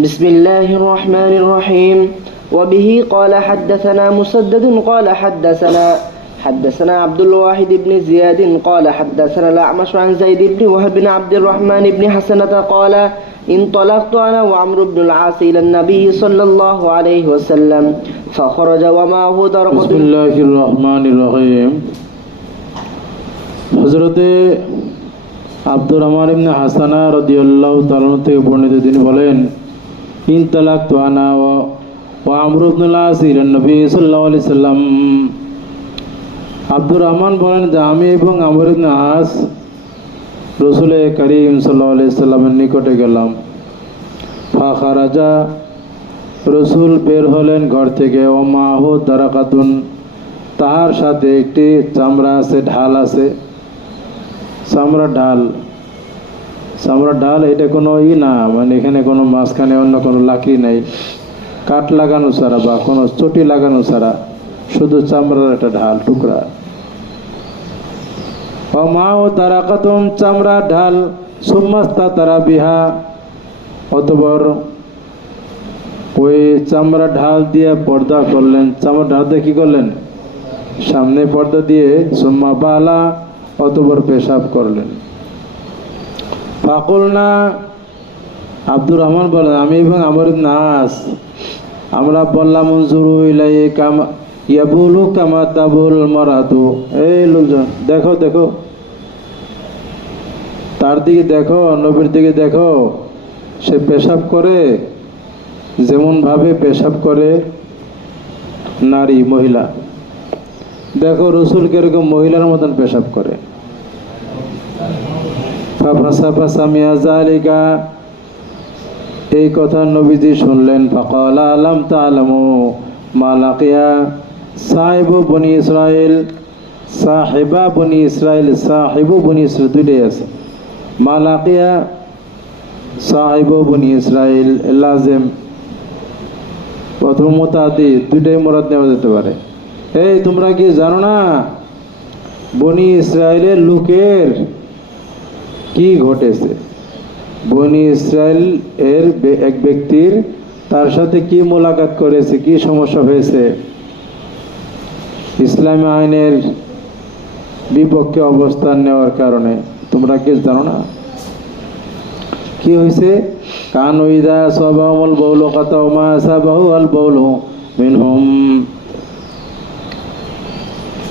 بسم الله الرحمن الرحيم وبه قال حدثنا مسدد قال حدثنا عبد الواحد بن زياد قال حدثنا الأعمش عن زيد بن وهب بن عبد الرحمن بن حسنة قال انطلقت أنا وعمرو بن العاص إلى النبي صلى الله عليه وسلم فخرج ومعه درقة بسم الله الرحمن الرحيم হযরতে আব্দুর রহমান ইবনে হাসানা রাদিয়াল্লাহু তাআলা থেকে বর্ণিত তিনি বলেন ইনতালাকতু আনা ওয়া আমরু ইবনুল আস ইলা নবী সাল্লাল্লাহু আলাইহি সাল্লাম। আব্দুর রহমান বলেন যে আমি এবং আমর ইবনে আস রাসূল করিম সাল্লাল্লাহু আলাইহি সাল্লামের নিকটে গেলাম। ফাখারাজা রাসূল বের হলেন ঘর থেকে, ও মাহু দারাকাতুন তার সাথে একটি চামড়া আছে, ঢাল আছে, চামড়া ঢাল। এটা কোনো না, মানে এখানে কোনো মাঝখানে অন্য কোনো লাকড়ি নাই, কাঠ লাগানো ছাড়া বা কোনো চটি লাগানো ছাড়া, শুধু চামড়ার একটা ঢাল টুকরা। ও মা ও দারাকাতুন চামড়া ঢাল, সুম্মাস্তা তারা বিহা অতঃপর ওই চামড়া ঢাল দিয়ে পর্দা করলেন। চামড়া ঢাল দিয়ে কি করলেন? সামনে পর্দা দিয়ে সুম্মা বালা অতঃপর পেশাব করলেন। ফাকুলনা আব্দুর রহমান বলেন আমি এবং আমর ইবনে আস আমরা বললাম উনজুরু ইলাইহি কামা ইয়াবুলু কামা তাবুল মারাতু। এই লোকজন দেখো দেখো, তার দিকে দেখো, নবীর দিকে দেখো, সে পেশাব করে যেমন ভাবে পেশাব করে নারী মহিলা। দেখো রসুল কিরকম মহিলার মতন পেশাব করে। এই কথা নবীজি শুনলেন। ফাকালা আলাম তা'লামু মা লাকিয়া সাহিবু বনি ইসরাইল, সাহিবা বনি ইসরাইল, সাহিবু বনি ইসরাইল দুইটাই আছে। মা লাকিয়া সাহিবু বনি ইসরাইল লাজিম অথবা মুতাআদ্দি দুইটাই মুরাদ নেওয়া যেতে পারে। এই তোমরা কি জানো না বনি ইসরায়েলের লোকের কি ঘটেছে? বনি ইসরায়েল এর এক ব্যক্তির তার সাথে কি মোলাকাত করেছে, কি সমস্যা হয়েছে, ইসলামী আইনের বিপক্ষে অবস্থান নেওয়ার কারণে। তোমরা কি জানো না কি হয়েছে? কানু ইযা সাবাহুল বাউলু কাতাউ মা সাবাহু আল বাউলু মিনহুম।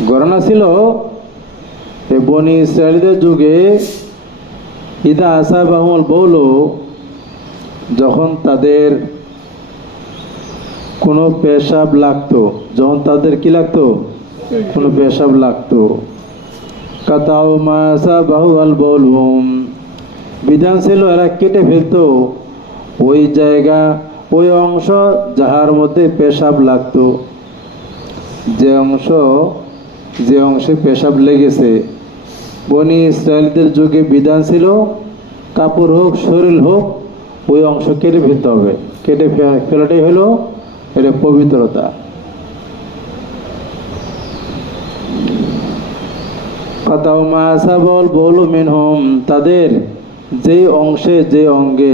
ঘটনা ছিল এই বনি ইসরায়েলদের যুগে ইদা আসাবাহুল বাউলু, যখন তাদের কোনো পেশাব লাগতো, যখন তাদের কি লাগতো? কোনো পেশাব লাগতো। কাতাউ মা সাবাহু আল বাউলু, বিধান ছিল এরা কেটে ফেলতো ওই জায়গা, ওই অংশ যাহার মধ্যে পেশাব লাগতো। যে অংশে পেশাব লেগেছে, বনি ইসরায়েলদের যুগে বিধান ছিল কাপড় হোক শরীর হোক ওই অংশ কেটে ফেলতে হবে। কেটে ফেলাটাই হলো এটা পবিত্রতা। কাতাউ মা সাবাহুল বাউলু মিনহুম, তাদের যেই অংশে, যে অঙ্গে,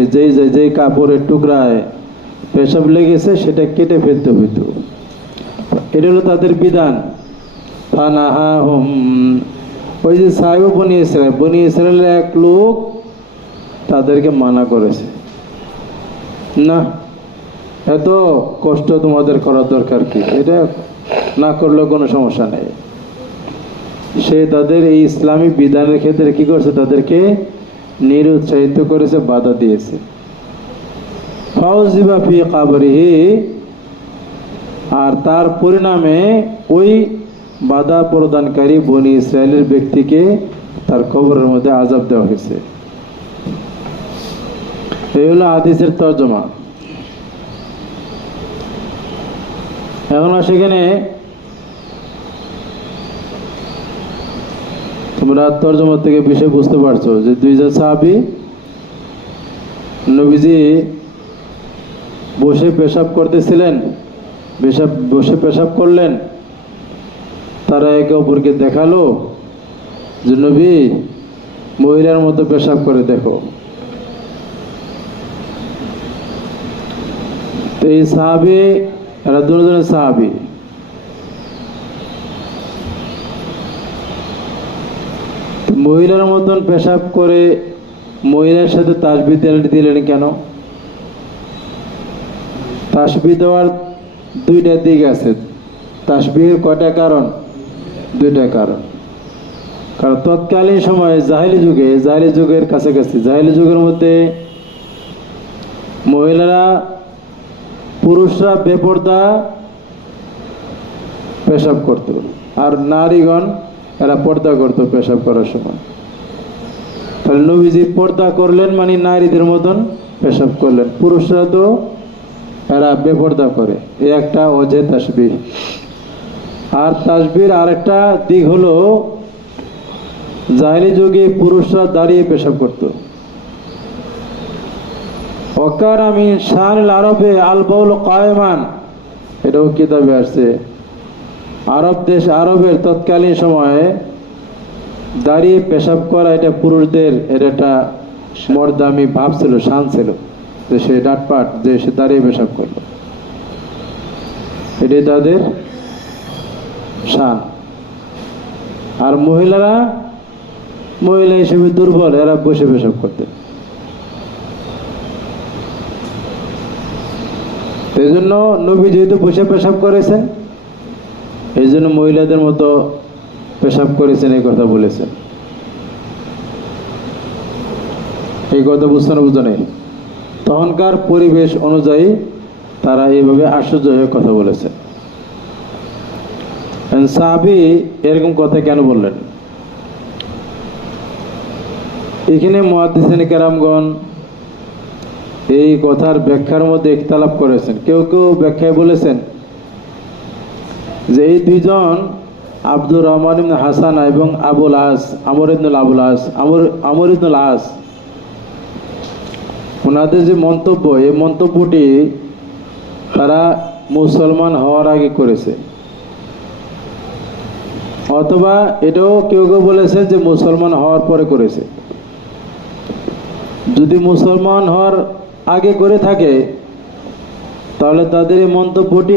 যেই কাপড়ের টুকরায় পেশাব লেগেছে সেটা কেটে ফেলতে হইতো। এটা হলো তাদের বিধান। ফানাহাহুম, ওই যে সাহেব বনি ইসরায়েলের এক লোক তাদেরকে মানা করেছে, না এত কষ্ট তোমাদের করার দরকার কি, এটা না করলেও কোনো সমস্যা নেই। সে তাদের এই ইসলামী বিধানের ক্ষেত্রে কি করছে? তাদেরকে নিরুৎসাহিত করেছে, বাধা দিয়েছে। ফাউজিবা ফি কাবরিহি, আর তার পরিণামে ওই বাধা প্রদানকারী বনি ইসরায়েলের ব্যক্তিকে তার কবরের মধ্যে আযাব দেওয়া হয়েছে। এই হলো হাদিসের তর্জমা। এখন সেখানে তোমরা তর্জমা থেকে বিষয় বুঝতে পারছো যে দুইজন সাহাবী নবীজি বসে পেশাব করতেছিলেন, বসে পেশাব করলেন। তারা একে অপরকে দেখালো যে নবী মহিলার মতো পেশাব করে দেখো। তো এই সাহাবী, এরা দুজনের সাহাবী। মহিলার মতন পেশাব করে মহিলার সাথে তাসবিহ দিলেন কেন? তাসবিহ দেওয়ার দুইটা দিক আছে। তাসবিহের কয়টা কারণ? দুইটা কারণ। কারণ তৎকালীন সময়ে জাহেলি যুগের কাছাকাছি, জাহেলি যুগের মধ্যে মহিলারা, পুরুষরা বেপর্দা পেশাব করত, আর নারীগণ এরা পর্দা করত পেশাব করার সময়। তাহলে নবীজি পর্দা করলেন মানে নারীদের মতন পেশাব করলেন। পুরুষরা তো এরা বেপর্দা করে, এই একটা অজে তাসবিহ। আর তাসবির আরেকটা দিক হলো, জাহেলি যুগে পুরুষরা দাঁড়িয়ে পেশাব করত। ওয়াকার মিন শানিল আরবে আল বাউল কায়মান, এটাও কিতাবে আসছে। আরবের তৎকালীন সময়ে দাঁড়িয়ে পেশাব করা এটা পুরুষদের এর একটা মর্দামি ভাব ছিল, শান ছিল, যে সে ডাটপাট, যে সে দাঁড়িয়ে পেশাব করলো, এটাই তাদের শান। আর মহিলা হিসেবে দুর্বল, এরা বসে পেশাব করতেন। এই জন্য নবী যেহেতু বসে পেশাব করেছেন, এই জন্য মহিলাদের মতো পেশাব করেছেন, এই কথা বলেছেন। এই কথা বুঝতে নেই। তখনকার পরিবেশ অনুযায়ী তারা এইভাবে আশ্চর্য হয়ে কথা বলেছেন। সাহাবী এরকম কথা কেন বললেন? এখানে মুহাদ্দিসিন কেরামগণ এই কথার ব্যাখ্যার মধ্যে ইখতিলাফ করেছেন। কেউ ব্যাখ্যায় বলেছেন যে এই দুইজন আব্দুর রহমান ইবনে হাসান এবং আমর ইবনুল আস, ওনাদের যে মন্তব্য, এই মন্তব্যটি তারা মুসলমান হওয়ার আগে করেছে, অথবা এটাও কেউ বলেছে যে মুসলমান হওয়ার পরে করেছে। যদি মুসলমান হওয়ার আগে করে থাকে তাহলে তাদের এই মন্তব্যটি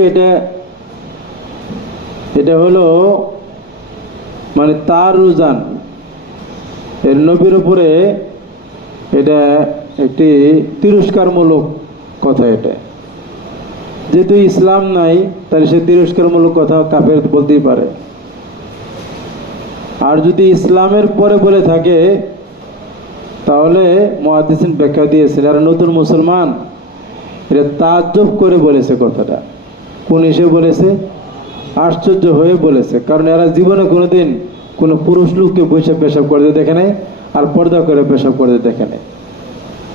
এটা হলো মানে তার রুজান, এর নবীর উপরে এটা একটি তিরস্কারমূলক কথা। এটা যেহেতু ইসলাম নাই, তাহলে সে তিরস্কারমূলক কথা কাফের বলতেই পারে। আর যদি ইসলামের পরে বলে থাকে তাহলে মুহাদ্দিসিন ব্যাখ্যা দিয়েছেন এরা নতুন মুসলমান, এটা তাজ্জব করে বলেছে কথাটা। কোন হিসেবে বলেছে? আশ্চর্য হয়ে বলেছে, কারণ এরা জীবনে কোনোদিন কোনো পুরুষ লোককে বসে পেশাব করতে দেখে নাই, আর পর্দা করে পেশাব করতে দেখে নাই।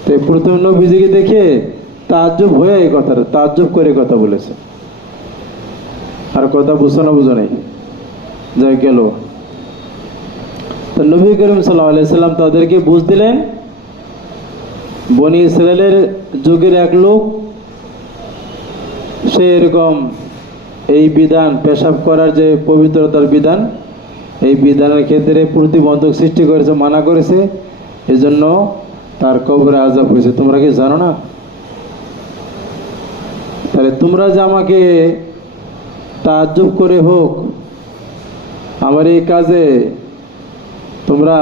তো প্রথম নবীজিকে দেখে তাজ্জব হয়ে এই কথাটা, তাজ্জব করে কথা বলেছে। আর কথা বুঝো নেই, যাই গেল। তো নবী করিম সাল্লাল্লাহু আলাইহি সাল্লাম তাদেরকে বুঝ দিলেন, বনি ইসরায়েলের যুগের এক লোক, সে এরকম এই বিধান, পেশাব করার যে পবিত্রতার বিধান, এই বিধানের ক্ষেত্রে প্রতিবন্ধক সৃষ্টি করেছে, মানা করেছে, এজন্য তার কবরে আযাব হয়েছে। তোমরা কি জানো না? তাহলে তোমরা যে আমাকে তাজ্জব করে হোক আমার এই কাজে, তোমরা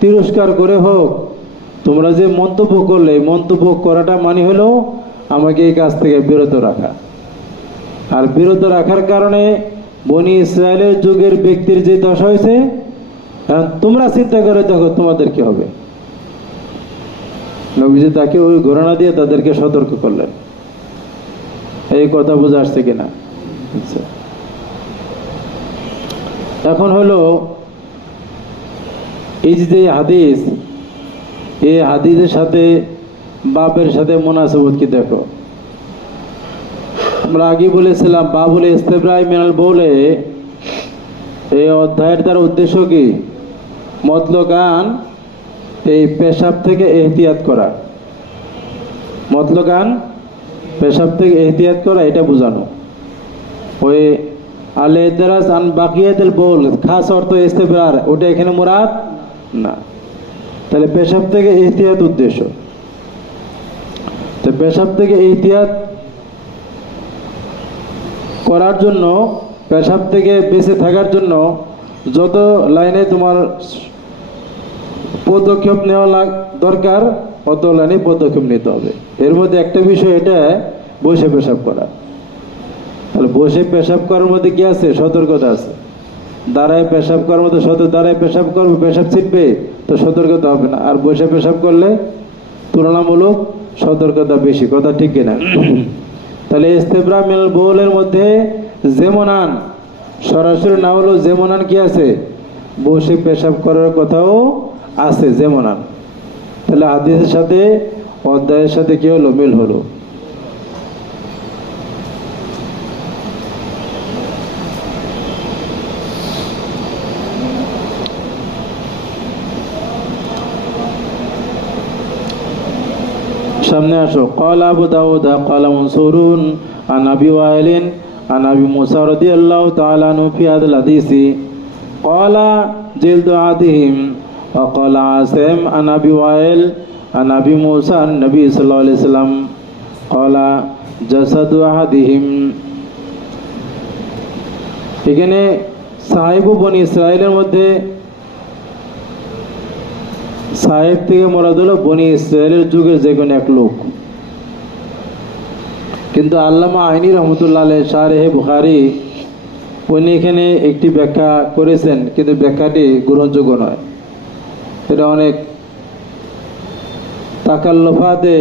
তিরস্কার করে হোক, তোমরা যে মন্তব্য করলে, মন্তব্য করাটা মানে হলো আমাকে এই কাজ থেকে বিরত রাখা। আর বিরত রাখার কারণে বনি ইসরায়েলের যুগের ব্যক্তির যে দশা হয়েছে, এখন তোমরা চিন্তা করে দেখো তোমাদের কি হবে। নবীজি তাকে ওই ঘোষণা দিয়ে তাদেরকে সতর্ক করলেন। এই কথা বোঝা আসছে কিনা? আচ্ছা, এখন হলো এই যে হাদিস, এই হাদিসের সাথে বাপের সাথে মুনাসাবত কি দেখো। আমরা আগে বলেছিলাম বাবুল ইস্তেবরাই মিনাল বলে এই অধ্যায়ের দ্বারা উদ্দেশ্য কি? মতলকান এই পেশাব থেকে এহতিয়াত করা, মতলকান পেশাব থেকে এহতিয়াত করা, এটা বোঝানো। ওই আল ইদরাজ আন বাকিয়াতুল বাউল খাস অর্থ ইস্তেবরার, ওটা এখানে মুরাদ না। তাহলে পেশাব থেকে এহতিয়াত উদ্দেশ্য। তো পেশাব থেকে এহতিয়াত করার জন্য, পেশাব থেকে বেঁচে থাকার জন্য যত লাইনে তোমার পদক্ষেপ নেওয়া দরকার অত লাইনে পদক্ষেপ নিতে হবে। এর মধ্যে একটা বিষয় এটা বসে পেশাব করা। তাহলে বসে পেশাব করার মধ্যে কি আছে? সতর্কতা আছে। দাঁড়ায় পেশাব করার মধ্যে দাঁড়ায় পেশাব করবে, পেশাব ছিটবে, তো সতর্কতা হবে না। আর বসে পেশাব করলে তুলনামূলক সতর্কতা বেশি। কথা ঠিক কিনা? তাহলে ইস্তেবরা মিনাল বাউলের মধ্যে যেমনান সরাসরি না হলেও যেমনান কি আছে? বসে পেশাব করার কথাও আছে যেমনান। তাহলে হাদিসের সাথে অধ্যায়ের সাথে কি হলো? মিল হলো। সামনে আসো। ক্বালা আবু দাউদ ক্বালা মানসুরুন আন আবি ওয়াইলিন আন আবি মুসা রাদিয়াল্লাহু তাআলা আনহু ফি হাদাল হাদিসি ক্বালা জিলদু আদিহিম ওয়া ক্বালা আসিম আন আবি ওয়াইল আন আবি মুসা আন নবী সাল্লাল্লাহু আলাইহি ওয়াসাল্লাম ক্বালা জাসাদু আহাদিহিম। এখানে সাহিবু বনি ইসরাইলের মধ্যে সাহেব থেকে মোরাদ হলো বনি ইসরায়েলের যুগের যে কোনো এক লোক। কিন্তু আল্লামা আইনি রহমতুল্লাহ আলাইহি শারহে বুখারী উনি এখানে একটি ব্যাখ্যা করেছেন, কিন্তু ব্যাখ্যাটি গ্রহণযোগ্য নয়। এটা অনেক তাকাল্লুফাতে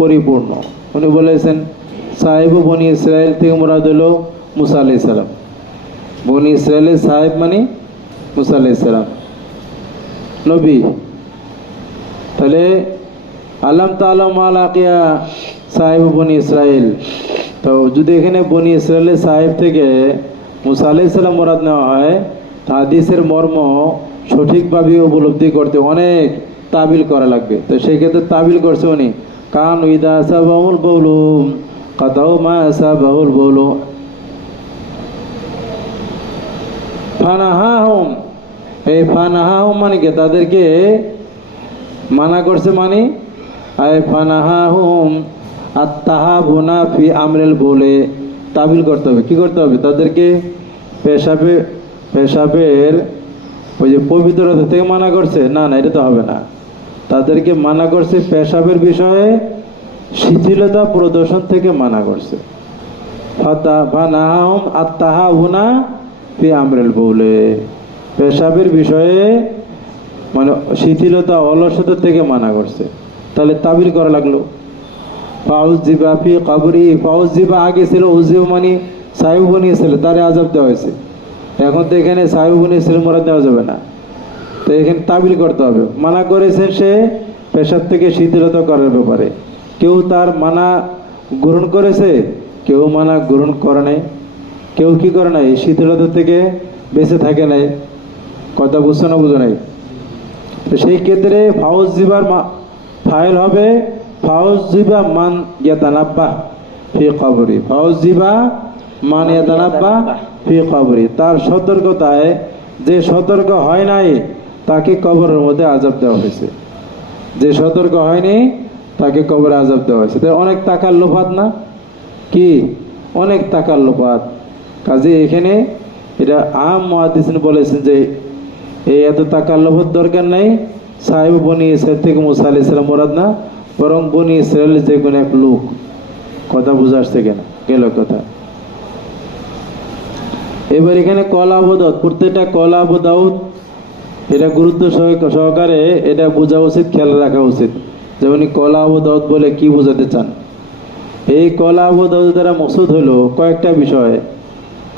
পরিপূর্ণ। উনি বলেছেন সাহেব বনি ইসরায়েল থেকে মোরাদ হলো মুসা আলাইহিস সালাম। বনি ইসরায়েলের সাহেব মানে মুসা আলাইহিস সালাম নবী। তাহলে আল্লাহ তাআলা মালাকিয়া সাহেব বনি ইসরাইল, তো যদি এখানে বনি ইসরায়েলের সাহেব থেকে মুসা আলাইহিস সালাম মুরাদ নেওয়া হয়, হাদিসের মর্ম সঠিকভাবে উপলব্ধি করতে অনেক তাবিল করা লাগবে। তো সেই ক্ষেত্রে তাবিল করছে উনি কান ইদা সাবাউল বাউলু কাতাও মা সাবাউল বাউলু ফানাহাহুম। এই ফানাহাহুম মানে কি? তাদেরকে মানা করছে। মানে আয় ফানাহাহুম আত্তাহাবুনা ফি আমরিল বলে তাবিল করতে হবে। কি করতে হবে? তাদেরকে পেশাবের ওই যে পবিত্রতা থেকে মানা করছে, না না এটা তো হবে না। তাদেরকে মানা করছে পেশাবের বিষয়ে শিথিলতা প্রদর্শন থেকে মানা করছে। ফানাহাহুম আত্তাহাবুনা ফি আমরিল বলে পেশাবের বিষয়ে মানে শিথিলতা অলসতা থেকে মানা করছে। তাহলে তাবিল করা লাগলো। ফাউজিবা ফি কবরি, ফাউজিবা আগে ছিল উজিব মানে সাহেব বনি ইসরাইল, তারে আযাব দেওয়া হয়েছে। এখন তো এখানে সাহেব বনি ইসরাইল মোরাদ দেওয়া যাবে না, তো এখানে তাবিল করতে হবে। মানা করেছেন সে পেশাব থেকে শিথিলতা করার ব্যাপারে। কেউ তার মানা গ্রহণ করেছে, কেউ মানা গ্রহণ করে নাই, কেউ কি করে নাই? শিথিলতা থেকে বেঁচে থাকে নাই। কথা বুঝছো না বুঝো নাই? তো সেই ক্ষেত্রে ফাউজিবার ফাইল হবে ফাউজিবা মান ইয়াতানাব্বাহ ফি কবরি। ফাউজিবা মান ইয়াতানাব্বাহ ফি কবরি, তার সতর্কতায় যে সতর্ক হয় নাই তাকে কবরের মধ্যে আযাব দেওয়া হয়েছে। যে সতর্ক হয়নি তাকে কবরে আযাব দেওয়া হয়েছে। তাই অনেক তাকাল্লুফাত না কি? অনেক তাকাল্লুফাত। কাজে এখানে এটা আম মুহাদ্দিসিন বলেছেন যে এই এত তাকাল্লুফের দরকার নাই। সাহেব বনি ইসরাইল থেকে মুসা আলাইহিস সালাম মুরাদ না, বরং বনি ইসরায়েলের যে কোনো এক লোক। কথা বুঝে আসছে কেন? গেল কথা। এবার এখানে কলা আবু দাউদ, প্রত্যেকটা কলা আবু দাউদ এটা গুরুত্ব সহকারে এটা বোঝা উচিত, খেয়াল রাখা উচিত। যেমন কলা আবু দাউদ বলে কি বোঝাতে চান? এই কলা আবু দাউদ দ্বারা মকসুদ হলো কয়েকটা বিষয়,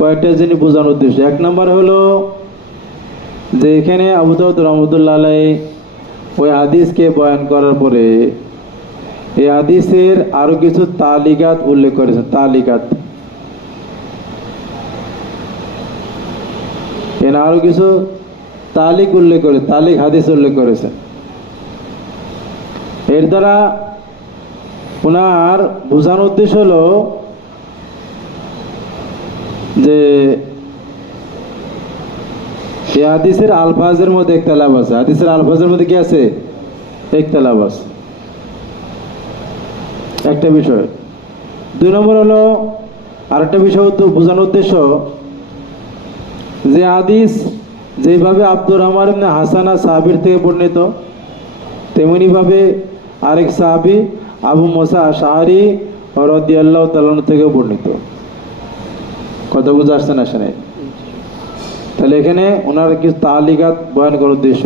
কয়েকটা জিনিস বোঝানোর উদ্দেশ্য। এক নম্বর হলো যে এখানে আবু দাউদ রহমতুল্লাহ আলাইহি ওই হাদিসকে বয়ান করার পরে এই হাদিসের আরো কিছু তালিকাত উল্লেখ করেছেন। তালিকাত এখানে আরো কিছু তালিক উল্লেখ করে, তালিক হাদিস উল্লেখ করেছেন। এর দ্বারা ওনার বোঝানোর উদ্দেশ্য হলো যে এই হাদিসের আলফাজের মধ্যে ইখতিলাফ আছে। হাদিসের আলফাজের মধ্যে কি আছে? ইখতিলাফ আছে, একটা বিষয়। দুই নম্বর হলো আরেকটা বিষয় বোঝানোর উদ্দেশ্য যে হাদিস যেভাবে আব্দুর রহমান ইবনে হাসানা সাহাবীর থেকে বর্ণিত, তেমনি ভাবে আরেক সাহাবী আবু মুসা আশআরী রাদিয়াল্লাহু তাআলা থেকে বর্ণিত। কথা বুঝে আসছে না? শুনে তাহলে এখানে ওনার কিছু তালিকাত বয়ান করার উদ্দেশ্য।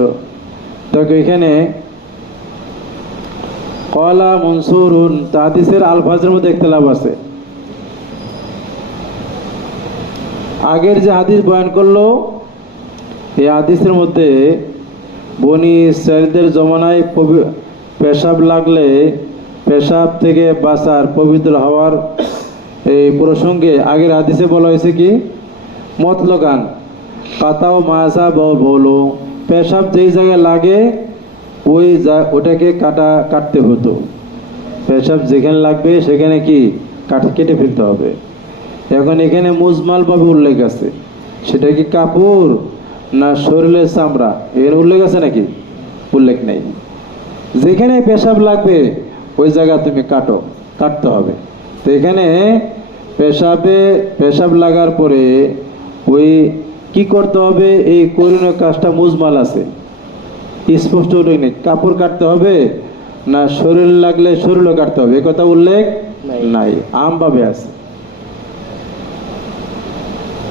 দেখো এখানে ক্বালা মনসুরুন, হাদিসের আলফাজের মধ্যে ইখতিলাফ আছে। আগের যে হাদিস বয়ান করলো, এই হাদিসের মধ্যে বনি ইসরাঈলদের জমানায় পেশাব লাগলে পেশাব থেকে বাঁচার, পবিত্র হওয়ার এই প্রসঙ্গে আগের হাদিসে বলা হয়েছে কি, মতলকান কাতাও মাসা বলো, পেশাব যেই জায়গায় লাগে ওটাকে কাটতে হতো। পেশাব যেখানে লাগবে সেখানে কি কেটে ফেলতে হবে। এখন এখানে মুজমাল ভাবে উল্লেখ আছে, সেটা কি কাপড় না শরীরের চামড়া, এর উল্লেখ আছে নাকি? উল্লেখ নেই। যেখানে পেশাব লাগবে ওই জায়গা তুমি কাটতে হবে। তো এখানে পেশাব লাগার পরে ওই কি করতে হবে, এই করণীয় কাজটা মুজমাল আছে, স্পষ্ট উল্লেখ নেই। কাপড় কাটতে হবে না শরীর লাগলে শরীরও কাটতে হবে, এ কথা উল্লেখ নাই, আমভাবে আছে।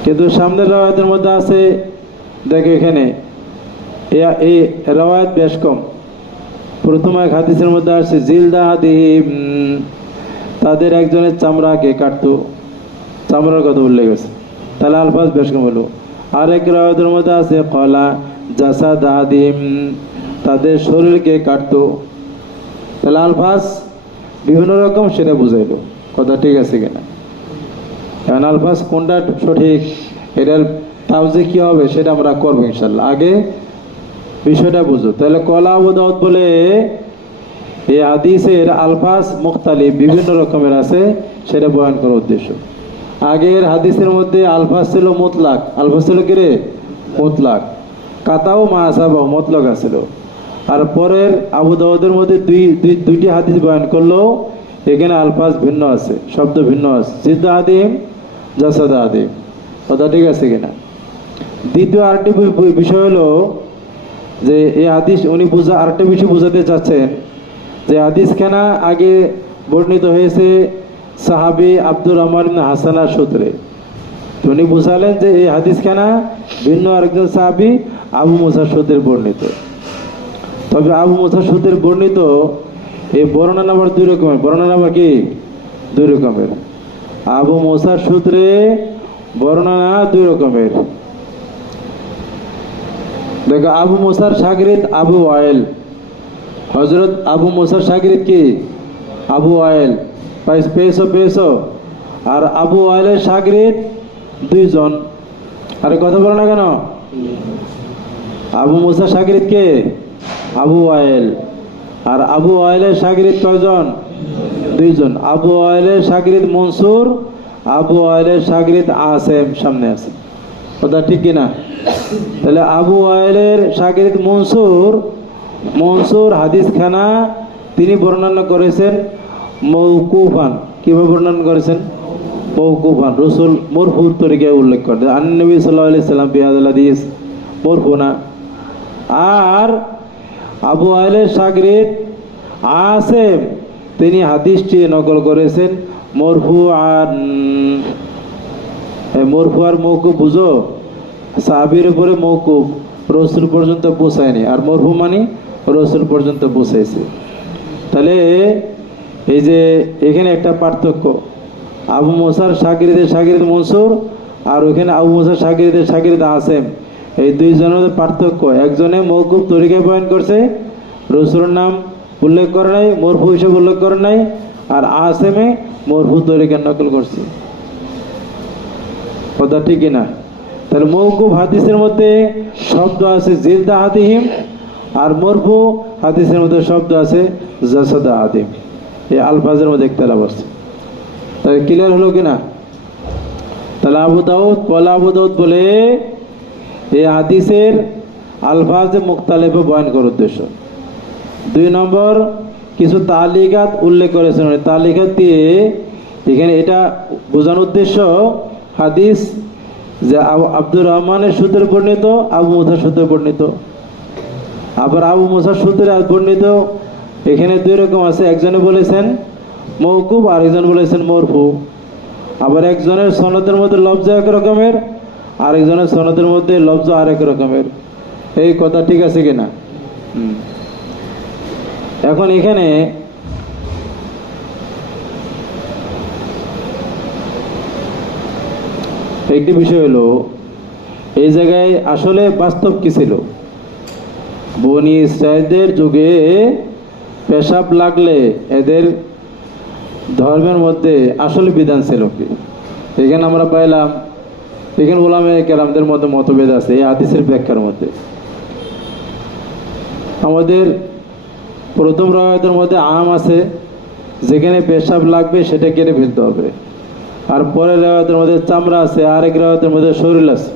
কিন্তু সামনের রাওয়ায়াতের মধ্যে আছে, দেখো এখানে এই রাওয়ায়াত বেশ কম। প্রথম এক হাদিসের মধ্যে আসছে জিলদা হাদিহিম, তাদের একজনের চামড়াকে কাটতো, চামড়ার কথা উল্লেখ আছে। তাহলে আলফাজ বেশ কম হলো। আরেক রাওয়ায়াতের মধ্যে আছে ক্বালা জাসাদ হাদিহিম, তাদের শরীরকে কাটতো। তাহলে আলফাজ বিভিন্ন রকম, সেটা বুঝাইলো। কথা ঠিক আছে কিনা? এখন আলফাজ কোনটা সঠিক, এটার তাওজি কি হবে সেটা আমরা করবো ইনশাল্লাহ। আগে বিষয়টা বুঝো। তাহলে ক্বালা আবু দাউদ বলে এই হাদিসের আলফাজ মুখতালিফ, বিভিন্ন রকমের আছে, সেটা বয়ান করার উদ্দেশ্য। আগের হাদিসের মধ্যে আলফাজ ছিল মুতলাক, আলফাজ ছিল কি রে? মুতলাক। কাতাও মাসাবা মুতলাক আছিল। আর পরের আবু দাউদের মধ্যে দুইটি হাদিস বয়ান করলো, এখানে আলফাজ ভিন্ন আছে, শব্দ ভিন্ন আছে, জিদ্দা আদিম জাসাদা আদিম। কথা ঠিক আছে কিনা? দ্বিতীয় আরেকটি বিষয় হলো যে এই হাদিস উনি আরেকটা বিষয় বোঝাতে চাচ্ছেন যে হাদিস খানা আগে বর্ণিত হয়েছে সাহাবী আব্দুর রহমান ইবনে হাসানার সূত্রে। উনি বুঝালেন যে এই হাদিস খানা ভিন্ন আরেকজন সাহাবী আবু মুসার সূত্রে বর্ণিত। তবে আবু মুসার সূত্রে বর্ণিত এই বর্ণনা নাম্বার দুই রকমের। বর্ণনা নাম্বার কি? দুই রকমের। আবু মুসার সূত্রে বর্ণনা দুই রকমের। দেখো আবু মুসার শাগিরিদ আবু ওয়াইল, হযরত আবু মুসার শাগিরিদ কি? আবু ওয়াইল। পেয়েছো। আর আবু ওয়াইলের শাগিরিদ দুইজন। আরে কথা বলো না কেন? আবু মুসার শাগিরিদ কে? আবু ওয়াইল। আর আবু ওয়াইলের শাগিরিদ কয়জন? দুইজন। আবু ওয়াইলের শাগিরিদ মনসুর, আবু ওয়াইলের শাগিরিদ আসেম, সামনে আছে। কথা ঠিক কিনা? তাহলে আবু ওয়াইলের শাগিরিদ মনসুর হাদিস খানা তিনি বর্ণনা করেছেন মওকুফান। কিভাবে বর্ণনা করেছেন? মওকুফান, রাসূল মরফুর তরিকায় উল্লেখ করেন, নবী সাল্লাল্লাহু আলাইহি সাল্লাম বিহাদাল হাদিস মরফুনা। আর আবু ওয়াইলের শাগিরিদ আসেম তিনি হাদিসটি নকল করেছেন মরফুআন। মরফু আর মওকুফ বুঝো? সাহাবীর উপরে মওকুফ, রাসূল পর্যন্ত পৌঁছায়নি, আর মরফু মানে রাসূল পর্যন্ত পৌঁছাইছে। তাহলে এই যে এখানে একটা পার্থক্য, আবু মুসার শাগিরিদ মনসুর আর ওখানে আবু মুসার শাগিরিদ আসেম, এই দুইজনের পার্থক্য। একজনে মওকুফ তরিকায় বয়ান করছে, রাসূলের নাম উল্লেখ করে নাই, মরফু হিসেবে উল্লেখ করে নাই, আর আসেমে মরফু তরিকা নকল করছে। কথা ঠিক কিনা? তাহলে মওকুফ হাদিসের মধ্যে শব্দ আছে জিলদা হাদিহিম, আর মরফু হাদিসের মধ্যে শব্দ আছে জাসাদা আদিম। এই আলফাজের মধ্যে ইখতিলাফ আছে। তাহলে ক্লিয়ার হলো কিনা? তাহলে আবু দাউদ বলে এই হাদিসের আলফাজে মুখতালিফে বয়ান করার উদ্দেশ্য। দুই নম্বর কিছু তালিকাত উল্লেখ করেছেন, তালিকাত দিয়ে এখানে এটা বোঝানোর উদ্দেশ্য হাদিস যে আব্দুর রহমানের সূত্রে বর্ণিত, আবু মুসার সূত্রে বর্ণিত। আবার আবু মুসার সূত্রে বর্ণিত এখানে দুই রকম আছে, একজনে বলেছেন মওকুফ আর একজন বলেছেন মরফু। আবার একজনের সনদের মধ্যে লফজ এক রকমের, আরেকজনের সনদের মধ্যে লফজ আরেক রকমের। এই কথা ঠিক আছে কিনা? এখন এখানে একটি বিষয় হলো, এই জায়গায় আসলে বাস্তব কি ছিল? বনি ইসরাইলদের যুগে পেশাব লাগলে এদের ধর্মের মধ্যে আসলে বিধান ছিল কি? এখানে আমরা পাইলাম, এখানে উলামায়ে কেরামদের মধ্যে মতভেদ আছে এই হাদিসের ব্যাখ্যার মধ্যে। আমাদের প্রথম রাওয়ায়াতের মধ্যে আম আছে, যেখানে পেশাব লাগবে সেটা কেটে ফেলতে হবে। আর পরের রাওয়ায়াতের মধ্যে চামড়া আছে, আরেক রাওয়ায়াতের মধ্যে শরীর আছে।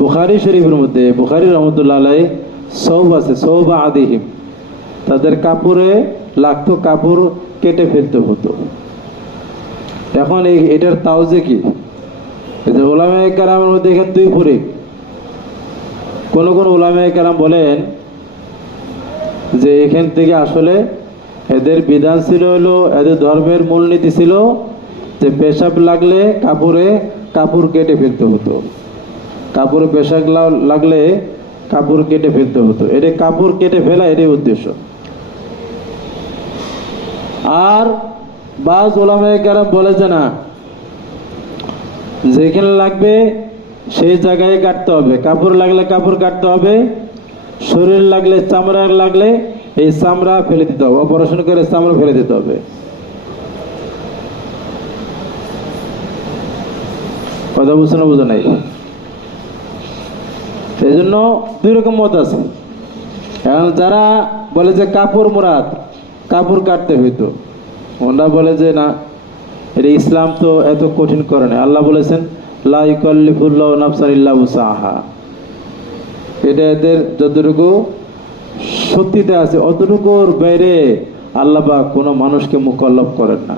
বুখারী শরীফের মধ্যে বুখারী রহমতুল্লাহ আলাইহি সৌব আছে, সৌবা আদিহিম, তাদের কাপড়ে লাগতো, কাপড় কেটে ফেলতে হতো। এখন এটার তাওজে কি? উলামায়ে কেরামের মধ্যে এখানে দুই ফরিক। কোন কোন উলামায়ে কেরাম বলেন যে এখান থেকে আসলে এদের বিধান ছিল হলো, এদের ধর্মের মূলনীতি ছিল যে পেশাব লাগলে কাপড় কেটে ফেলতে হতো। কাপড়ে পেশাব লাগলে কাপড় কেটে ফেলতে হতো। এটা কাপড় কেটে ফেলা এটাই উদ্দেশ্য। আর বাজ উলামায়ে কেরাম বলে যে না, যেখানে লাগবে সেই জায়গায় কাটতে হবে। কাপড় লাগলে কাপড় কাটতে হবে, শরীর লাগলে, চামড়া লাগলে এই চামড়া ফেলে দিতে হবে, অপারেশন করে চামড়া ফেলে দিতে হবে। কথা বুঝছে না? বুঝো নাই? এই জন্য দুই রকম মত আছে। এখন যারা বলে যে কাপড় মুরাদ, কাপড় কাটতে হইতো, ওরা বলে যে না, এটা ইসলাম তো এত কঠিন করে না। আল্লাহ বলেছেন লা ইউকাল্লিফুল্লাহু নাফসান ইল্লা উসাহা। এটা এদের যতটুকু শক্তিতে আছে অতটুকুর বাইরে আল্লাহ বা কোনো মানুষকে মুকাল্লাফ করেন না।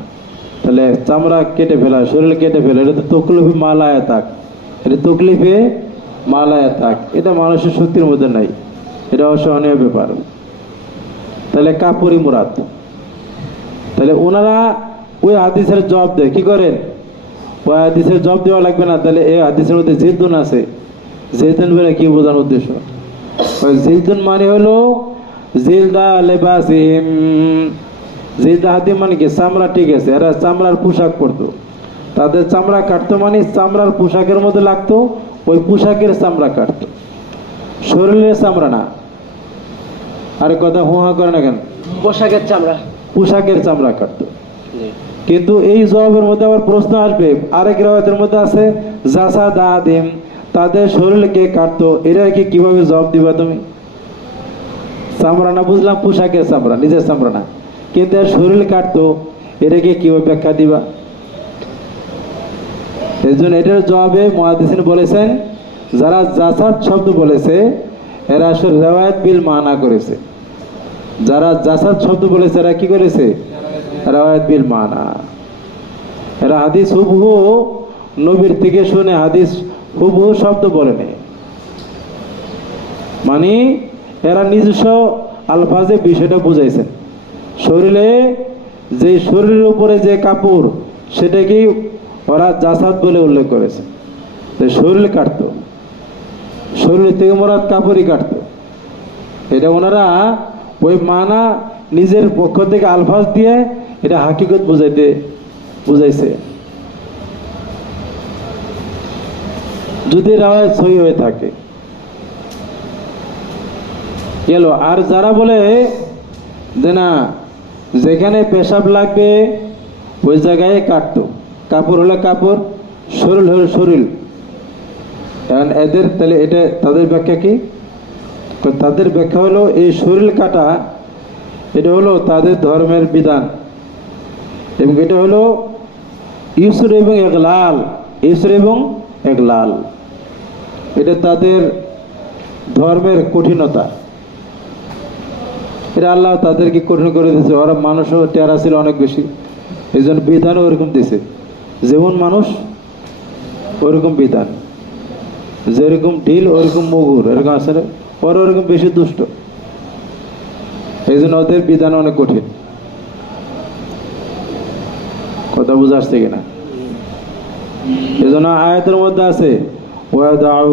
তাহলে চামড়া কেটে ফেলা, শরীর কেটে ফেলা, এটা তো তকলিফে মালায়া তাক, এটা তকলিফে মালায়া তাক, এটা মানুষের শক্তির মধ্যে নাই, এটা অসহনীয় ব্যাপার। তাহলে কাপড়ই মুরাদ। তাহলে ওনারা ওই হাদিসের জবাব দেয়, কি করেন? ওই হাদিসের জবাব দেওয়া লাগবে না। তাহলে এই হাদিসের মধ্যে জিলদুন আছে, জিলদুন বলে কি বোঝানোর উদ্দেশ্য? ওই জিলদুন মানে হলো জিলদা লেবাসিহিম, জিলদা হাতি মানে কি? চামড়া। ঠিক আছে, এরা চামড়ার পোশাক পরতো, তাদের চামড়া কাটতো, মানে চামড়ার পোশাকের মধ্যে লাগতো, ওই পোশাকের চামড়া কাটতো, শরীরের চামড়া না। আরে কথা হুহা করে না কেন? পোশাকের চামড়া, পোশাকের চামড়া কাটতো। কিন্তু এই জবাবের মধ্যে আবার প্রশ্ন আসবে, আরেক রাওয়ায়াতের মধ্যে আছে জাসাদাদিম, তাদের শরীরকে কাটতো। এরা কি কিভাবে জবাব দিবা তুমি? চামড়া না বুঝলাম, পোশাকের চামড়া, নিজের চামড়া না, কিন্তু এর শরীর কাটতো, এটাকে কিভাবে ব্যাখ্যা দিবা? এই জন্য এটার জবাবে মুহাদ্দিসিন বলেছেন, যারা জাসাদ শব্দ বলেছে এরা আসলে রিওয়ায়াত বিল মানা করেছে। যারা জাসাদ শব্দ বলেছে এরা কি করেছে? রিওয়ায়াত বিল মানা। এরা হাদিস হুবহু নবীর থেকে শুনে হাদিস হুবহু শব্দ বলেনি, মানে এরা নিজস্ব আলফাজে বিষয়টা বুঝাইছেন। শরীরের উপরে যে কাপড় সেটাকেই ওরা জাসাদ বলে উল্লেখ করেছে। শরীর কাটতো, শরীর থেকে মোরাদ কাপড়ই কাটতো। এটা ওনারা ওই মানা নিজের পক্ষ থেকে আলফাজ দিয়ে এটা হাকিকত বুঝাইছে। যদি রাওয়ায়াত সহি হয়ে থাকে গেল। আর যারা বলে যে না, যেখানে পেশাব লাগবে ওই জায়গায় কাটতো, কাপড় হলে কাপড়, শরীর হলে শরীর, কারণ এদের তাহলে এটা তাদের ব্যাখ্যা কি? তাদের ব্যাখ্যা হলো এই শরীর কাটা এটা হলো তাদের ধর্মের বিধান, এবং এটা হলো ইউসুর এবং এগলাল, ইউসুর এবং এগলাল, এটা তাদের ধর্মের কঠিনতা। এটা আল্লাহ তাদেরকে কঠিন করে দিয়েছে। ওরা মানুষও টেরা ছিল অনেক বেশি, এই জন্য বিধান ওরকম দিছে, যেমন মানুষ ওরকম বিধান, যেরকম ঢিল ওরকম মগুর, এরকম আছে না, ওরা ওরকম বেশি দুষ্ট, এই জন্য ওদের বিধান অনেক কঠিন। কথা বুঝে আসছে কিনা? এই জন্য আয়াতের মধ্যে আছে ওয়াদাউ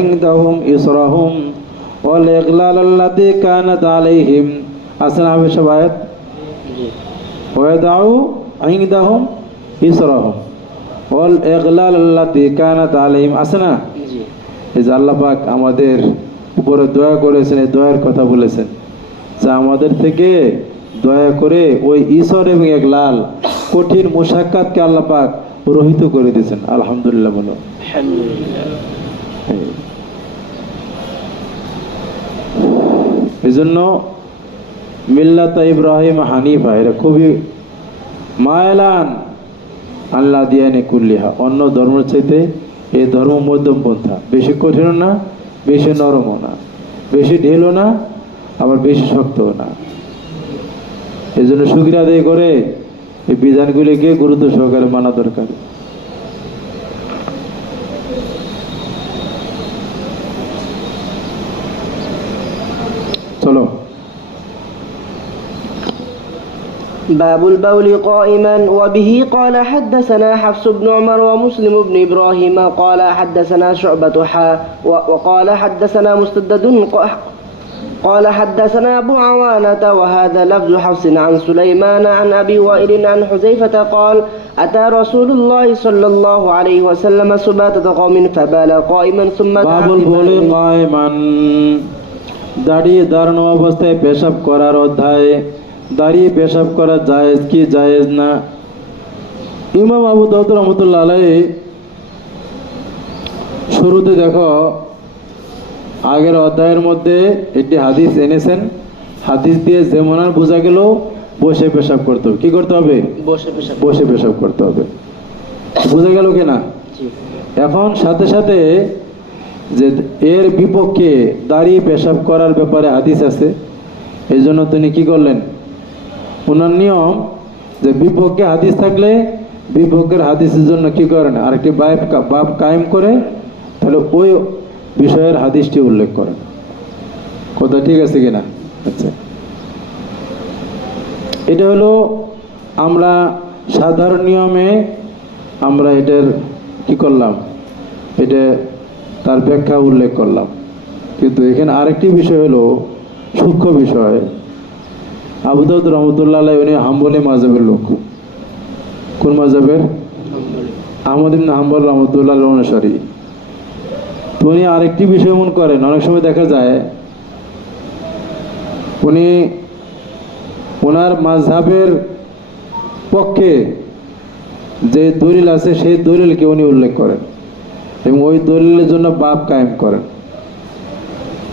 ইনদাহুম ইসরাহুম ওয়াল ইগলাল আল্লাতী কানাত আলাইহিম, আছে না সব আয়াত? ওয়াদাউ ইনদাহুম ইসরাহুম ওয়াল ইগলাল আল্লাতী কানাত আলাইহিম, আছে না? এই যে আল্লাহ পাক আমাদের উপরে দয়া করেছেন, এই দয়ার কথা বলেছেন যে আমাদের থেকে দয়া করে ওই ঈশ্বর এবং ইগলাল কঠিন মুশাক্কাতকে আল্লাহ পাক রহিত করে দিয়েছেন। আলহামদুলিল্লাহ বলো। এই জন্য মিল্লাত ইব্রাহিম হানিফা, এটা খুবই মায়লান আল্লাহ দিয়ানে কুল্লিহা, অন্য ধর্মের চাইতে এই ধর্ম মধ্যম পন্থা, বেশি কঠিন না, বেশি নরমও না, বেশি ঢিলও না, আবার বেশি শক্তও না। এই জন্য শুকরিয়া আদায় করে এই বিধানগুলিকে গুরুত্ব সহকারে মানা দরকার। চলো। باب البول قائما. وبه قال حدثنا حفص بن عمر ومسلم بن إبراهيم قال حدثنا شعبة وقال حدثنا مسدد قال حدثنا أبو عوانة وهذا لفظ حفص عن سليمان عن أبي وائل عن حذيفة قال أتى رسول الله صلى الله عليه وسلم سباتة قوم فبال قائما ثم باب البول قائما, দাঁড়িয়ে দাঁড়ানো অবস্থায় পেশাব করার অধ্যায়। দাঁড়িয়ে পেশাব করা জায়েজ কি জায়েজ না? ইমাম আবু দাউদ রহমতুল্লাহ আলাইহি শুরুতে দেখো আগের অধ্যায়ের মধ্যে একটি হাদিস এনেছেন, হাদিস দিয়ে যেমন আর বোঝা গেল বসে পেশাব করতে হবে। কি করতে হবে? বসে পেশাব করতে হবে। বোঝা গেল কিনা? এখন সাথে সাথে যে এর বিপক্ষে দাঁড়িয়ে পেশাব করার ব্যাপারে হাদিস আছে, এই জন্য তিনি কি করলেন, ওনার নিয়ম যে বিপক্ষে হাদিস থাকলে বিপক্ষের হাদিসের জন্য কি করেন, আরেকটি বাব কায়েম করে তাহলে ওই বিষয়ের হাদিসটি উল্লেখ করেন। কথা ঠিক আছে কিনা? আচ্ছা, এটা হলো আমরা সাধারণ নিয়মে আমরা এটার কি করলাম, এটা তার ব্যাখ্যা উল্লেখ করলাম। কিন্তু এখানে আরেকটি বিষয় হলো সূক্ষ্ম বিষয়। আবু দাউদ রহমতুল্লাহ আলাইহি উনি হাম্বলি মাযহাবের লোক। কোন মাযহাবের? আহমদ ইবনে হাম্বল রহমতুল্লাহ অনুসারী। তো উনি আরেকটি বিষয় মনে করেন, অনেক সময় দেখা যায় উনি ওনার মাযহাবের পক্ষে যে দলিল আছে সেই দলিলকে উনি উল্লেখ করেন এবং ওই দলিলের জন্য বাব কায়েম করেন।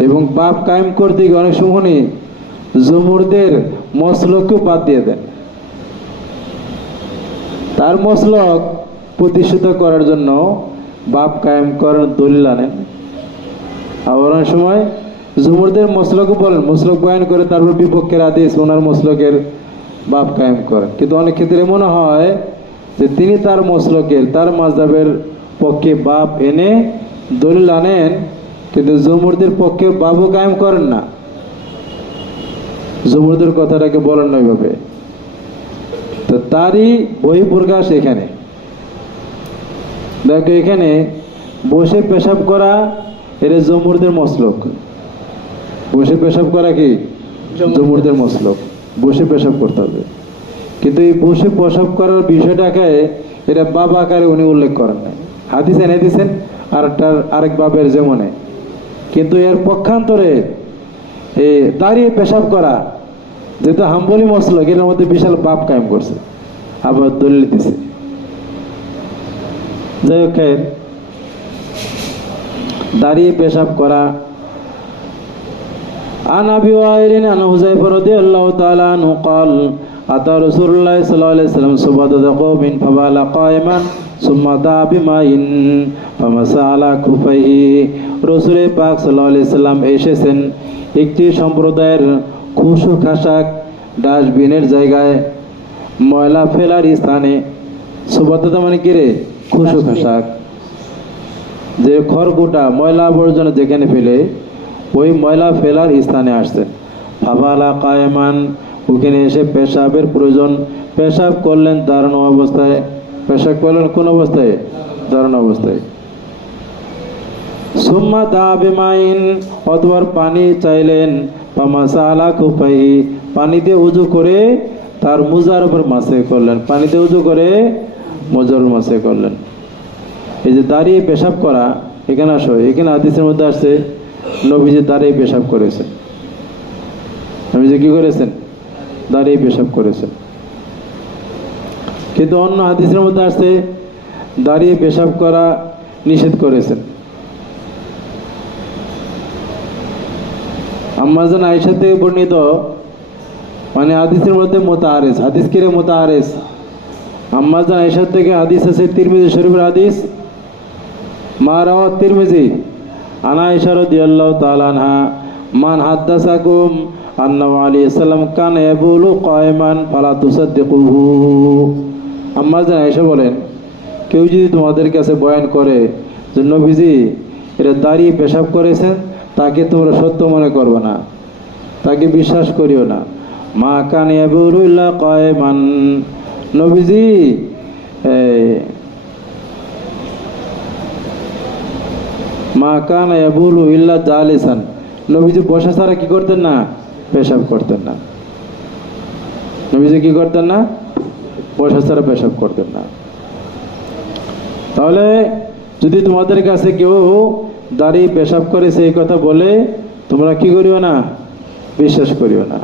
এবং বাব কায়েম করতে গিয়ে অনেক সময় উনি জুমহুরদের মসলককেও বাদ দিয়ে দেন। তার মসলক প্রতিষ্ঠিত করার জন্য বাব কায়েম করার দলিল আনেন। আবার অনেক সময় জুমহুরদের মসলকও বলেন, মসলক বয়ান করে তারপর বিপক্ষের হাদিস ওনার মসলকের বাব কায়েম করেন। কিন্তু অনেক ক্ষেত্রে মনে হয় যে তিনি তার মসলকের, তার মাযহাবের পক্ষে বাব এনে দলিল আনেন, কিন্তু জুমহুরদের পক্ষে বাবও কায়েম করেন না, জুমহুরদের কথাটাকে বলেন না ওইভাবে। তো তারই বহিঃপ্রকাশ এখানে দেখো, এখানে বসে পেশাব করা এটা জুমহুরদের মসলক। বসে পেশাব করা কি জুমহুরদের মসলক, বসে পেশাব করতে হবে। কিন্তু এই বসে পেশাব করার বিষয়টাকে এটা বাব আকারে উনি উল্লেখ করেন নাই, হাদিস এনে দিয়েছেন আরেক বাবের যেমনে। কিন্তু এর পক্ষান্তরে এই দাঁড়িয়ে পেশাব করা যেহেতু হাম্বলি মসলক, এর মধ্যে বিশাল বাব কায়েম করছে, আবার দলিল দিছে। যাই হোক, দাঁড়িয়ে পেশাব করা। عن أبي وائل عن حذيفة رضي الله تعالى عنه قال أتى رسول الله صلى الله عليه وسلم سباتة قوم فبال قائما ثم دعا بماء فمسح على كفيه। রাসূল পাক সাল্লাল্লাহু আলাইহি সাল্লাম এসেছেন একটি সম্প্রদায়ের খুশু খাসাক ডাস্টবিনের জায়গায়, ময়লা ফেলার স্থানে, সুবাদ্দাতা মানে কি রে? খুশু খাসাক, যে খড়কুটা ময়লা আবর্জনা যেখানে ফেলে ওই ময়লা ফেলার স্থানে আসছেন। ফাবালা কায়েমান, ওখানে এসে পেশাবের প্রয়োজন, পেশাব করলেন দাঁড়ানো অবস্থায়। পেশাব করলেন কোন অবস্থায়? দাঁড়ানো অবস্থায়। সুম্মা দা বিমাইন, অথবা পানি চাইলেন। পামাসালা কুফাই, পানিতে উজু করে তার মুজার উপর মাসে করলেন। পানিতে উজু করে মুজার মাসে করলেন। এই যে দাঁড়িয়ে পেশাব করা, এখানে আসো, এখানে হাদিসের মধ্যে আসছে নবীজি দাঁড়িয়ে পেশাব করেছেন। নবীজি কি করেছেন? দাঁড়িয়ে পেশাব করেছেন। কিন্তু অন্য হাদিসের মধ্যে আসছে দাঁড়িয়ে পেশাব করা নিষেধ করেছেন। আম্মা জান আয়েশা থেকে বর্ণিত, মানে হাদিসের মধ্যে মুতাআরিজ, হাদিস কিরে মুতাআরিজ। আম্মা জান আয়েশা থেকে হাদিস আছে, তিরমিজি শরীফের হাদিস, মা রাওয়াত তিরমিজি আনা আয়েশা রাদিয়াল্লাহু তাআলা আনহা মান হাদাসাকুম আন্নাহু আলাইহি সাল্লাম কানা ইয়াবুলু কায়মান ফালা তুসাদ্দিকুহু। আম্মা জান আয়েশা বলেন, কেউ যদি তোমাদের কাছে বয়ান করে যে নবীজি এটা দাঁড়িয়ে পেশাব করেছেন, তাকে তোমরা সত্য মনে করবে না, তাকে বিশ্বাস করিও না। মা কানা ইয়াবুলু ইল্লা কায়মান, নবীজি মা কানা ইয়াবুলু ইল্লা জালিসান, নবীজি বসা ছাড়া কি করতেন না? পেশাব করতেন না। নবীজি কি করতেন না? বসা ছাড়া পেশাব করতেন না। তাহলে যদি তোমাদের কাছে কেউ দাঁড়িয়ে পেশাব করে সেই কথা বলে, তোমরা কি করিও না? বিশ্বাস করিও না।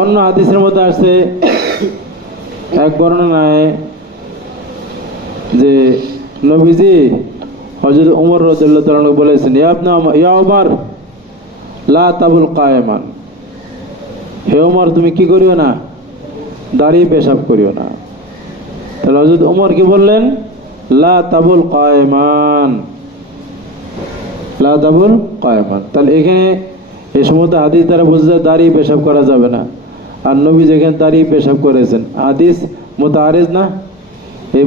অন্য হাদিসের মধ্যে আসছে, এক বর্ণনায় যে নবীজি হযরত ওমর রাদিয়াল্লাহু তাআলা আনহু বলেছেন, ইয়া ওমর লা তাবুল কায়েমান, হে ওমর তুমি কি করিও না? দাঁড়িয়ে পেশাব করিও না। তাহলে হযরত ওমর কি বললেন? লা তাবুল কায়েমান, লা তাবুল কায়েমান। তাহলে এখানে এই সমস্ত হাদিস দ্বারা বোঝা যায় দাঁড়িয়ে পেশাব করা যাবে না। আর নবী যেখানে দাঁড়িয়ে পেশাব করেছেন, হাদিস মুতাআরিজ না। এই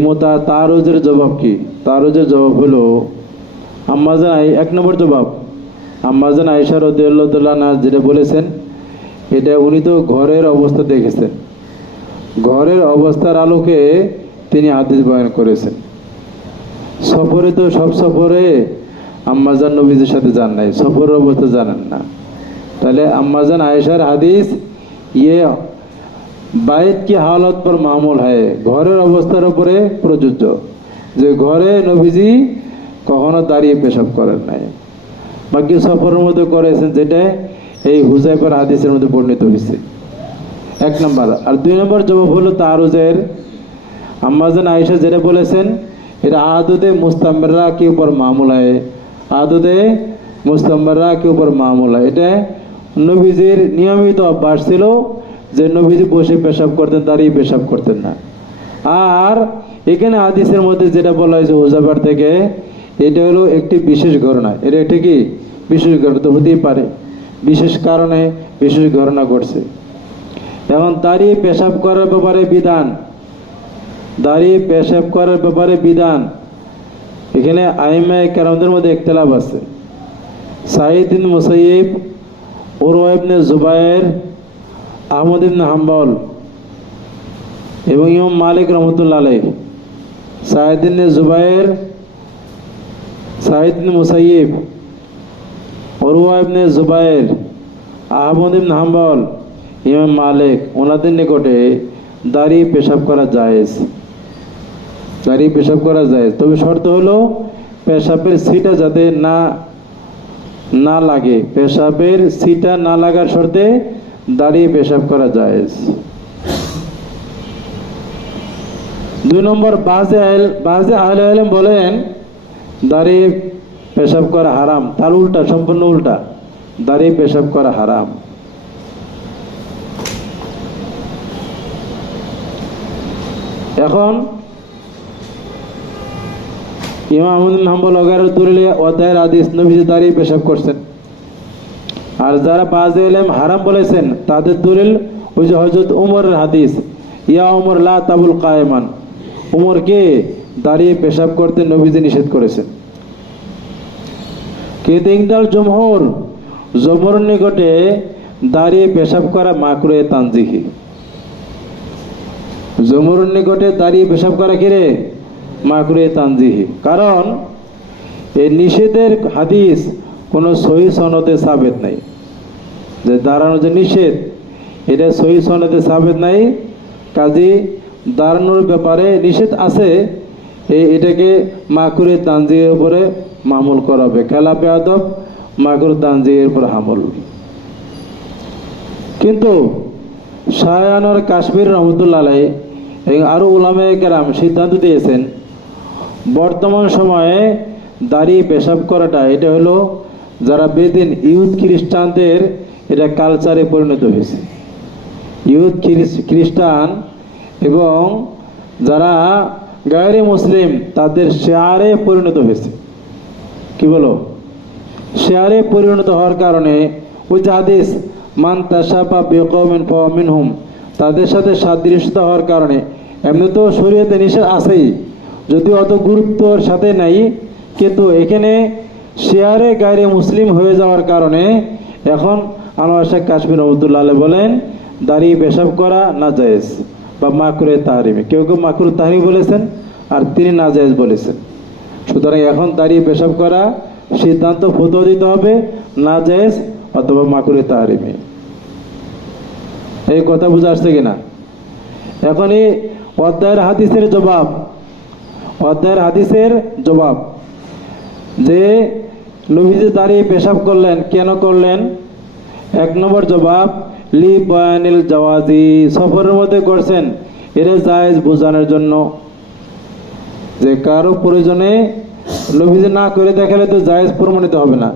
তারুজের জবাব কি? তারুজের জবাব হলো আম্মা জান, এক নম্বর জবাব, আম্মা জান আয়েশা রাদিয়াল্লাহু তাআলা আনহা যেটা বলেছেন, এটা উনি তো ঘরের অবস্থা দেখেছেন, ঘরের অবস্থার আলোকে তিনি হাদিস বয়ান করেছেন। সফরে তো সব সফরে আম্মা জান নবীজির সাথে যান নাই, সফরের অবস্থা জানেন না। তাহলে আম্মা জান আয়েশার হাদিস ইয়ে বাইত কি হালত পর মামুল হয়, ঘরের অবস্থার উপরে প্রযোজ্য, যে ঘরে নবীজি কখনো দাঁড়িয়ে পেশাব করেন নাই, বাকি সফরের মধ্যে করেছেন, যেটা এই হুযায়ফার হাদিসের মধ্যে বর্ণিত হয়েছে। এক নম্বর। আর দুই নম্বর জবাব হলো তারুজের, আম্মা জান আয়েশা যেটা বলেছেন, এটা আদতে মুস্তামরা के ऊपर मामूल है, আদতে মুস্তামরা के ऊपर मामूल है। এটা নবীজির নিয়মিত অভ্যাস ছিল যে নবীজি বসে পেশাব করতেন, দাঁড়িয়ে পেশাব করতেন না। আর এখানে হাদিসের মধ্যে যেটা বলা হয়েছে হুযায়ফার থেকে, এটা হলো একটি বিশেষ ঘটনা। এটা কি বিশেষ ঘটনা? তো হতেই পারে বিশেষ কারণে বিশেষ ঘটনা ঘটছে। এখন দাঁড়িয়ে পেশাব করার ব্যাপারে বিধান, দাঁড়িয়ে পেশাব করার ব্যাপারে বিধান, এখানে আইমায়ে কেরামদের মধ্যে ইখতিলাফ আছে। সাঈদ বিন মুসাইয়িব, উরওয়া ইবনে জুবায়ের, আহমদ ইবনে হাম্বল এবং ইমাম মালিক রাহমাতুল্লাহ আলাইহি, সাঈদ ইবনে জুবায়ের, সাঈদ ইবনে মুসাইয়িব, উরওয়া ইবনে জুবায়ের, আহমদ ইবনে হাম্বল, ইমাম মালিক, ওনাদের নিকটে দাঁড়িয়ে পেশাব করা জায়েজ, দাঁড়িয়ে পেশাব করা জায়েজ। তবে শর্ত হলো পেশাবের সিটা যাতে না লাগে, পেশাবের সিটা না লাগার শর্তে দাঁড়িয়ে পেশাব করা জায়েজ। দুই নম্বর, বাজে আহলে ইলম বলেন দাঁড়িয়ে পেশাব করা হারাম, তার উল্টা, সম্পূর্ণ উল্টা, দাঁড়িয়ে পেশাব করা হারাম। এখন ইমাম আহমদ বিন হাম্বল ওগারের দলিলে অধ্যায়ের হাদিস নবীজি দাঁড়িয়ে পেশাব করছেন। আর যারা বাজে ইলম হারাম বলেছেন, তাদের দলিল ওই যে হযরত ওমরের হাদিস, ইয়া উমর লা তাবুল কায়েমান, উমরকে দাঁড়িয়ে পেশাব করতে নবীজি নিষেধ করেছেন। কিন্তু ইংদাল জমহর নিকটে দাঁড়িয়ে পেশাব করা মাকরুহে তানজিহি। জমহরের নিকটে দাঁড়িয়ে পেশাব করা কিরে মাকরুহে তানজিহি, কারণ এই নিষেধের হাদিস কোনো সহিহ সনদে সাবেত নাই। যে দাঁড়ানো যে নিষেধ, এটা সহিহ সনদে সাবেত নাই, কাজী দাঁড়ানোর ব্যাপারে নিষেধ আছে, এটাকে মাকরুহে তানজিহির উপরে মামুল করা হবে। খেলাফে আদব মাকরুহে তানজিহির উপর হামল। কিন্তু শায়ানুর কাশ্মীর রহমতুল্লাহ আলাইহি এবং আরো উলামায়ে কেরাম সিদ্ধান্ত দিয়েছেন, বর্তমান সময়ে দাঁড়িয়ে পেশাব করাটা এটা হলো যারা বেদিন ইহুদ খ্রিস্টানদের এটা কালচারে পরিণত হয়েছে। ইহুদ খ্রিস্টান এবং যারা গায়রে মুসলিম তাদের শেয়ারে পরিণত হয়েছে। কি বলো? শেয়ারে পরিণত হওয়ার কারণে ওই যে হাদিস মান তাশাবা বিকওমিন ফাহুয়া মিনহুম, তাদের সাথে সাদৃশ্যতা হওয়ার কারণে, এমনি তো শরীয়তে নিষেধ আছেই, যদি অত গুরুত্বর সাথে নাই, কিন্তু এখানে শেয়ারে গায়রে মুসলিম হয়ে যাওয়ার কারণে এখন আনোয়ার শেখ কাশ্মীর রহমতুল্লাহ আলাইহি বলেন দাঁড়িয়ে পেশাব করা নাজায়েজ বা মাকরুহে তাহরিমি। কেউ কেউ মাকরুহে তাহরিমি বলেছেন আর তিনি নাজায়েজ বলেছেন। সুতরাং এখন দাঁড়িয়ে পেশাব করা সিদ্ধান্ত ফতোয়া দিতে হবে নাজায়েজ অথবা মাকরুহে তাহরিমি। এই কথা বুঝে আসছে কিনা? এখন এই অধ্যায়ের হাদিসের জবাব যে নবীজি দাঁড়িয়ে পেশাব করলেন, কেন করলেন? 1 নম্বর জবাব লি বয়ানিল জাওয়াজি, সফরের মধ্যে করছেন, এটা জায়েজ বোঝানোর জন্য। যে কারো প্রয়োজনে নবীজি না করে দেখালে তো জায়েজ প্রমাণিত হবে না,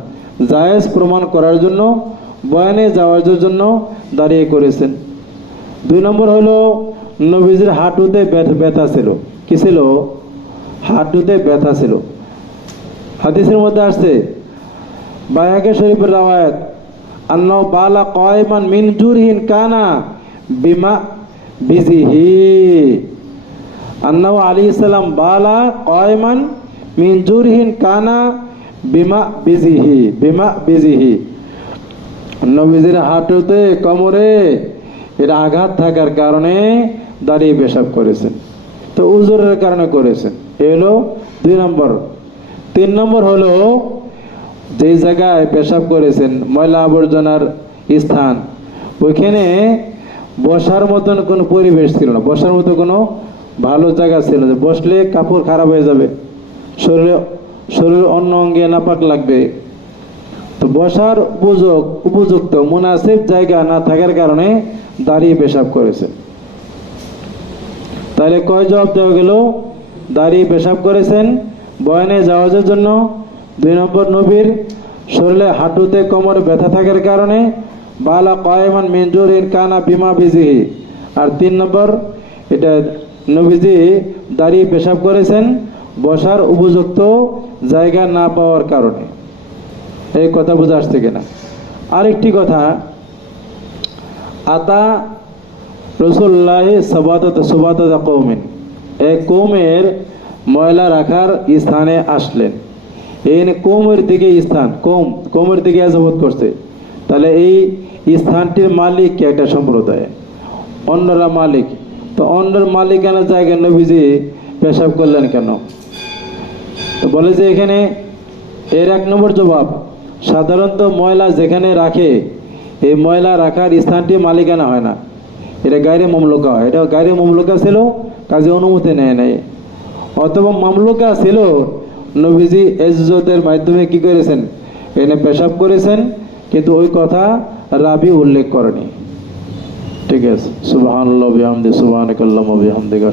জায়েজ প্রমাণ করার জন্য বয়ানে যাওয়ার জন্য দাঁড়িয়ে করেছেন। 2 নম্বর হলো নবীজির হাঁটুতে ব্যথা ছিল। কি ছিল? হাঁটুতে ব্যথা ছিল। হাদিসের মধ্যে আসছে বাইহাকি শরীফের রাওয়ায়াত আন্নাহু বালা কায়মান মিন জুরহিন কানা বিমা বিজিহি, আন্নাহু আলাইহিস সালাম বালা কায়মান মিন জুরহিন কানা বিমা বিজিহি, নবীজির হাঁটুতে কোমরে এর আঘাত থাকার কারণে দাঁড়িয়ে পেশাব করেছেন, তো উজরের কারণে করেছেন। এ হলো 2 নম্বর। 3 নম্বর হলো যে জায়গায় পেশাব করেছেন ময়লা আবর্জনার স্থান, ওইখানে বসার মতন কোনো পরিবেশ ছিল না, বসার মতো কোনো ভালো জায়গা ছিল না, বসলে কাপড় খারাপ হয়ে যাবে, শরীর অন্য অঙ্গে নাপাক লাগবে। তো বসার উপযুক্ত মুনাসিব জায়গা না থাকার কারণে দাঁড়িয়ে পেশাব করেছেন। তাহলে কয় জবাব দেওয়া গেল? দাঁড়িয়ে পেশাব করেছেন বয়ানে যাওয়ার জন্য। 2 নম্বর নবীর শরীরে হাঁটুতে কোমরে ব্যথা থাকার কারণে বালা কায়মান মিন জুরহিন কানা বিমা বিজিহি। আর 3 নম্বর এটা নবীজি দাঁড়িয়ে পেশাব করেছেন বসার উপযুক্ত জায়গা না পাওয়ার কারণে। এই কথা বুঝে আসছে কিনা? আরেকটি কথা, আতা রাসূলুল্লাহ সাবাতাত কওমিন, এক কওমের ময়লা রাখার স্থানে আসলেন। এই কওমের দিকে স্থান, কওমের দিকে আযাবত করছে, তাহলে এই স্থানটির মালিক একটা সম্প্রদায়, অন্যরা মালিক, তো অন্যের মালিকানা জায়গায় নবীজি পেশাব করলেন কেন? তো বলে যে এখানে এর 1 নম্বর জবাব, সাধারণত ময়লা যেখানে রাখে এই ময়লা রাখার স্থানটি মালিকানা হয় না, এটা গায়রে মামলুকা হয়। এটা গায়রে মামলুকা ছিল, কাজে অনুমতি নেয় নাই, অথবা মামলুকা ছিল, নবীজি এজজতের মাধ্যমে কি করেছেন এখানে পেশাব করেছেন, কিন্তু ওই কথা রাবি উল্লেখ করেনি। ঠিক আছে, সুবহানাল্লাহ বিহামদি সুবহানাকাল্লাহুম্মা বিহামদিকা।